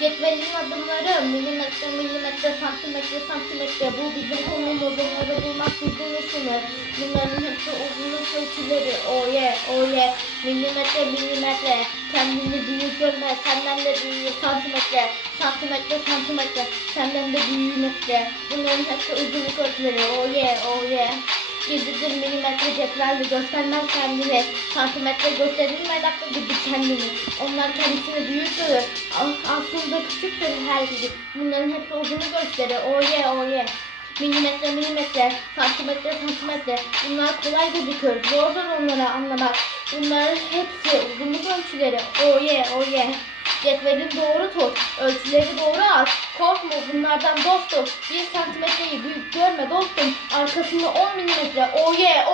Cetvelin adımları milimetre, milimetre, santimetre, santimetre. Bu bizim konumuz. Onları bulmak bizim işimiz. Bunların hepsi uzunluk ölçüleri. Yeah, oh yeah. Milimetre, milimetre. Kendini büyük görme. Senden de büyüğü santimetre. Santimetre, santimetre. Senden de büyüğü metre. Bunların hepsi uzunluk ölçüleri. Yeah, oh yeah. Gizlidir milimetre cetvelle göstermez kendini. Santimetre gösterir meraklı gibi kendini. Onlar kendisini büyük görür. A- Aslında küçüktür her biri. Bunların hepsi uzunluk ölçüleri. Oh yeah. Milimetre, milimetre, santimetre, santimetre. Bunlar kolay gözükür. Zordur onları anlamak. Bunların hepsi uzunluk ölçüleri. Oh yeah. Cetvelin doğru tut. Ölçüleri doğru al. Korkma bunlardan dostum. Bir santimetreyi büyük görme dostum. Arkasında 10 milimetre. Oh yeah.